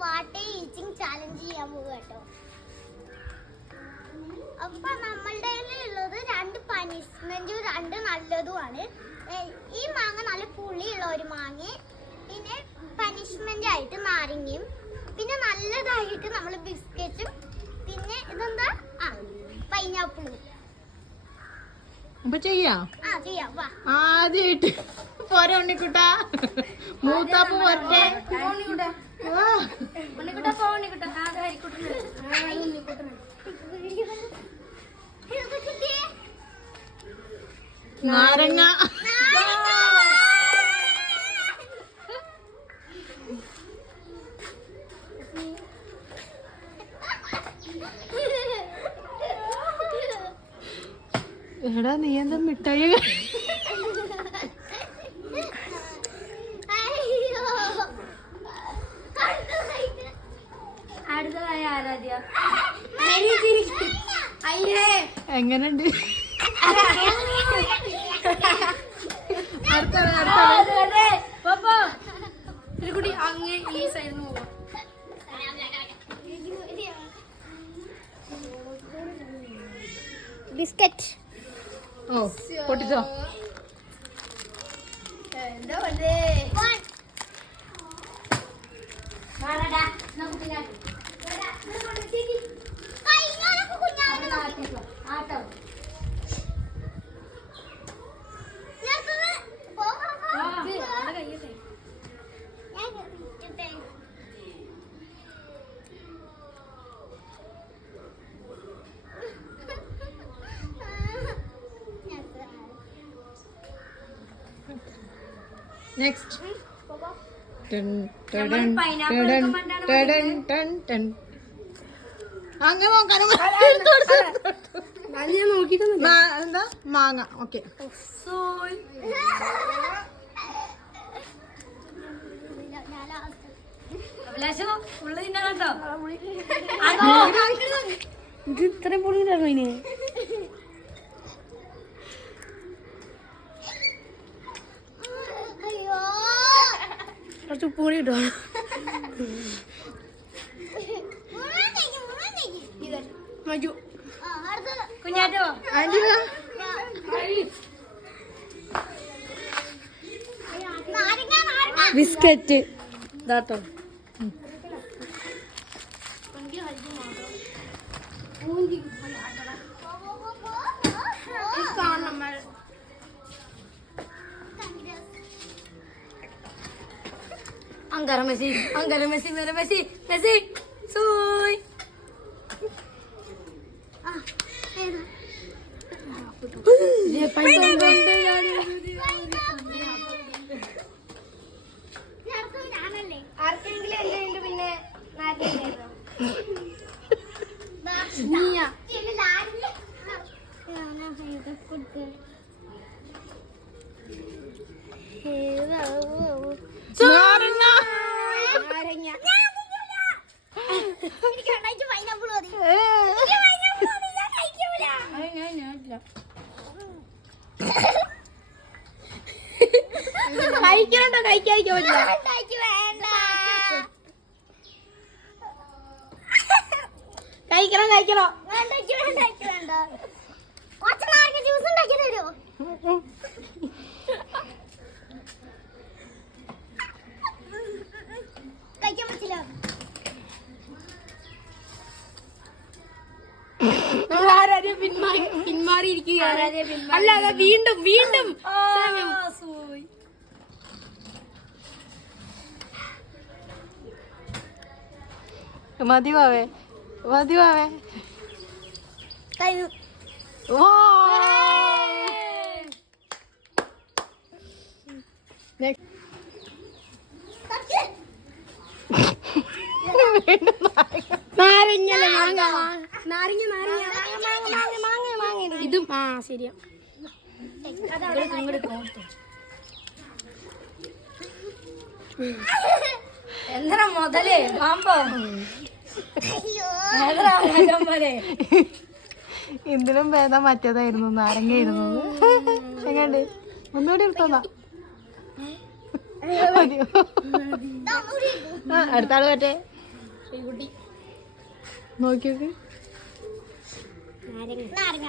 Water eating challenge ചെയ്യാൻ പോകുക കേട്ടോ. അപ്പൊ നമ്മളുടെ ഉള്ളത് 2 പനിഷ്മെന്റും 2 നല്ലതുമാണ്. ഈ മാങ്ങ നല്ല പുളിയുള്ള ഒരു മാങ്ങ, പിന്നെ പനിഷ്മെന്റ് ആയിട്ട് നാരങ്ങയും, പിന്നെ നല്ലതായിട്ട് നമ്മൾ ബിസ്ക്കറ്റും, പിന്നെ ഇതെന്താ പൈനാപ്പിളും. അപ്പൊ ചെയ്യാം. ആദ്യായിട്ട് പോരെ ഉണ്ണിക്കുട്ടാ, മൂത്താപ്പ് പോരട്ടെ. നാരങ്ങ. എടാ നീ എന്താ മിഠായി? എങ്ങനെയുണ്ട്? ബിസ്ക്കറ്റ്. ഓ പൊട്ടിച്ചോ? നെക്സ്റ്റ്. അങ്ങനെ നോക്കാനും എന്താ മാങ്ങ. ഓക്കെ ഇത് ഇത്രയും പൊളിയിലാണോ ഇനി? കുറച്ച് പൊടി കിട്ടോ? കുഞ്ഞാറ്റോ ബിസ്ക്കറ്റ് ഇതാട്ടോ. Angkara Messi, mere Messi, soy. Dia panjang ganda jadi. Arkeങ്കിലും എന്റെ പിന്നെ നാട്ടിലേതോ. നീയാ. കഴിക്കണോ? കഴിക്കാതിരിക്കാൻ പറ്റില്ല. കഴിക്കണം. വേണ്ട. കുറച്ച് നാരങ്ങ ജ്യൂസ് ഉണ്ടാക്കി തരുമോ? കഴിക്കാൻ പറ്റില്ല. പിന്മാറിയിരിക്കുകയാണ്. അല്ലാതെ വീണ്ടും മതിവാവേ. ഇതും ശരിയാ. എന്താ മുതലേ പാമ്പോ? ഇതിലും ഭേദം മറ്റേതായിരുന്നു, നാരങ്ങയായിരുന്നു. എങ്ങണ്ട് ഒന്നുകൂടി എടുത്തോന്നാ മതിയോ? അടുത്ത ആള് പറ്റേ. കുട്ടി നോക്കി നോക്ക്. നാരങ്ങ.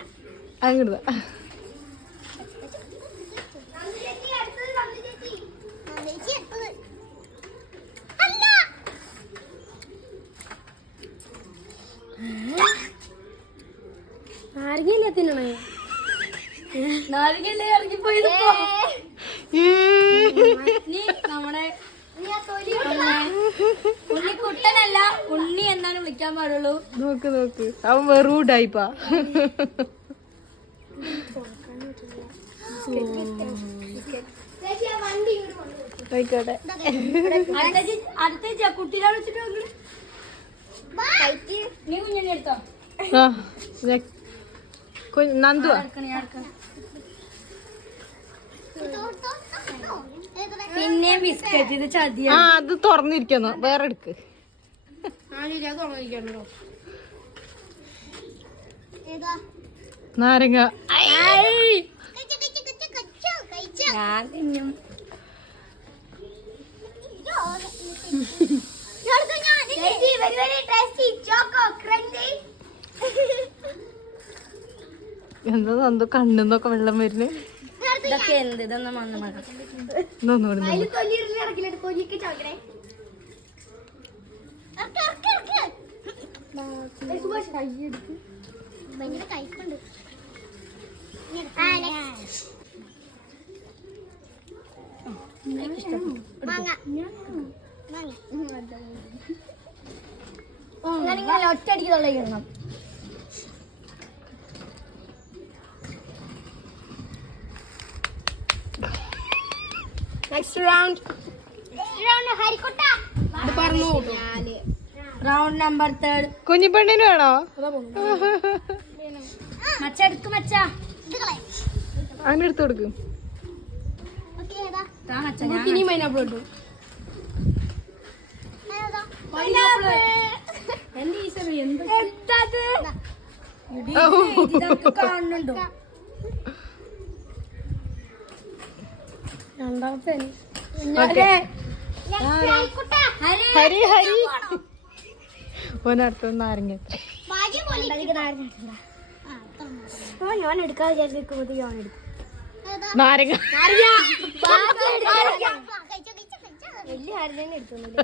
അങ്ങോട്ട് ചേച്ചി അടുത്തത്. അല്ല. നാരങ്ങയല്ലേ തിന്നണേ? നാരങ്ങയല്ലേ ഇറങ്ങിപ്പോയത്? നീ നമ്മുടെ ഉണ്ണിക്കുട്ടനല്ല, ഉണ്ണി എന്നാണ് വിളിക്കാൻ പാടുള്ളൂ. നോക്ക് നോക്ക്, അവൻ വെറൂടായിപ്പാ. ആയിക്കോട്ടെ. അടുത്ത കുട്ടീനെ വിളിച്ചിട്ട് നോക്ക്. നീ കുഞ്ഞിനെ എടുത്തോ? ആ നന്ദുവാ. പിന്നെ ബിസ്ക്കറ്റ് ഇത് ചതിയ. ആ അത് തുറന്നിരിക്കുന്നു, വേറെ എടുക്ക്. നാരങ്ങ. ഞാൻ തിന്നും. എന്താ നന്ദു കണ്ണെന്നൊക്കെ വെള്ളം വരുന്നു. ഇതൊക്കെ എന്ത്? ഇതൊന്നും വന്നു മഴ. ഭയങ്കര കയ്പുണ്ട്. ഞാനിങ്ങനെ ഒറ്റയടിക്ക് തൊള്ളയിടണം. Next round. Round number 3. കുഞ്ഞിപ്പെണ്ണിന് വേണോ? മച്ച എടുക്ക് മച്ച. അങ്ങനെ എടുത്തു കൊടുക്കും. ഇനി പൈനാപ്പിൾ ഇട്ടു. എന്റെ ഈശ്വര എന്തൊക്കെ കാണുന്നുണ്ടോ? രണ്ടാമത്തെ ഹരി ഹരി ഓനടുത്ത് നാരങ്ങ. ഞാൻ എടുക്കാതെ വിചാരിക്കുമ്പോ ഞാൻ എടുക്കും. നാരങ്ങ. വലിയ ആരും തന്നെ എടുക്കുന്നില്ല.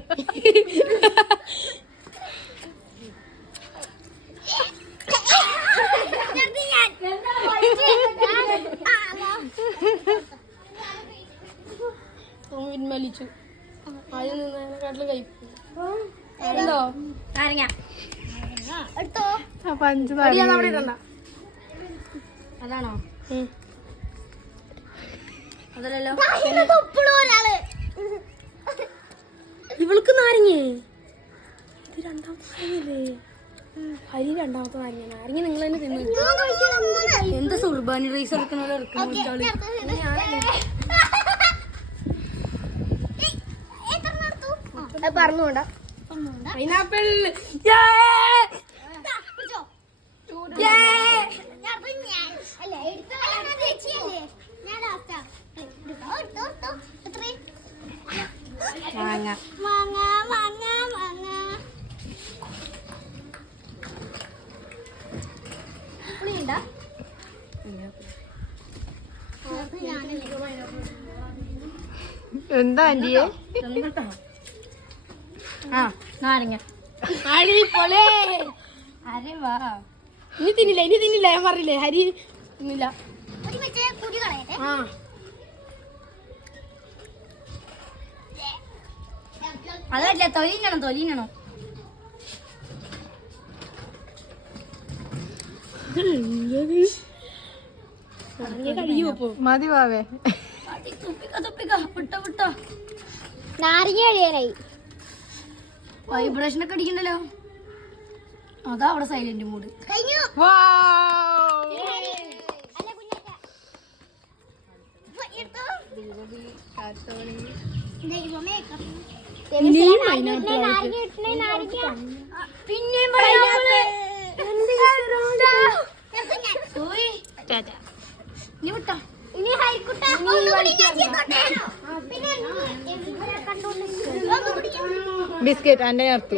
പിൻവലിച്ചു. ആദ്യം നിന്നതിനെക്കാട്ടിലും കഴിപ്പോ നാരങ്ങ എടുത്തോ. പഞ്ച് അതാണോ? അതല്ലോ. ഇവൾക്ക് നാരങ്ങ. ഇത് രണ്ടാമത്തെ നാരങ്ങല്ലേ? ഹരി രണ്ടാമത്തെ നാരങ്ങ. നാരങ്ങ നിങ്ങൾ തന്നെ തിന്നു. എന്ത് സുർബാനി റൈസ് എടുക്കണോ പറഞ്ഞുകൊണ്ടാ. പൈനാപ്പിൾ. മാങ്ങ. മാങ്ങ മാങ്ങ മാങ്ങ. പുളിയുണ്ടാ? എന്താ ആന്റിയെ? ആ നാരങ്ങ. അരെ വാ. ഇനി തിന്നില്ല ഞാൻ പറഞ്ഞില്ലേ ഹരി തിന്നില്ല. ആ അതല്ല തൊലിഞ്ഞണം. മതി വാവേ. വിട്ട നാരങ്ങ കഴിയാനായി. വൈബ്രേഷൻ ഒക്കെ അടിക്കണ്ടല്ലോ. അതാ അവിടെ സൈലന്റ് മൂഡ്. കഴിഞ്ഞു. പിന്നെയും ഇനി വിട്ടോ. ഇനി ഹൈക്കുട്ട ബിസ്ക്കറ്റ് എന്റെ ചേർത്തു.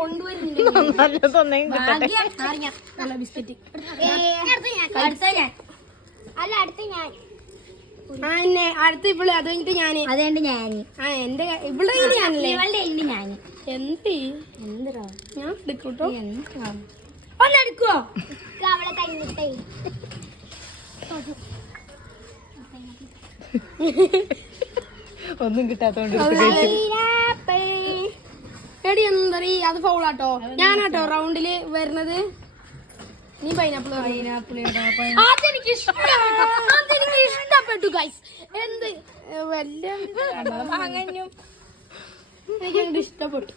കൊണ്ടുവരുന്നുണ്ട് നല്ലതൊന്നെങ്കിലും കിട്ടട്ടെ. നാരങ്ങ നല്ല ബിസ്ക്കറ്റ് അല്ല അടുത്ത ഞാൻ ആ എന്നെ അടുത്ത് ഇവള് അത് കഴിഞ്ഞിട്ട് ഞാന് അതുകൊണ്ട് ഞാൻ ആ എന്റെ ഇവിടെ ഞാനല്ലേ ഞാൻ എന്ത് എന്തിനാ ഞാൻ എടുക്കൂട്ടോ ഒന്നെടുക്കുവോ അവളെ കഴിഞ്ഞിട്ടേ ഒന്നും കിട്ടാത്തോണ്ട് എടുത്ത് കഴിച്ചു. എടി എന്താ അത് ഫൗളാട്ടോ ഞാനാട്ടോ റൗണ്ടില് വരുന്നത് നീ പൈനാപ്പിൾ അതെനിക്ക് ഇഷ്ടപ്പെട്ടു ഗൈസ് എന്ത് വല്ല അങ്ങനെയും എനിക്ക് ഇഷ്ടപ്പെട്ടു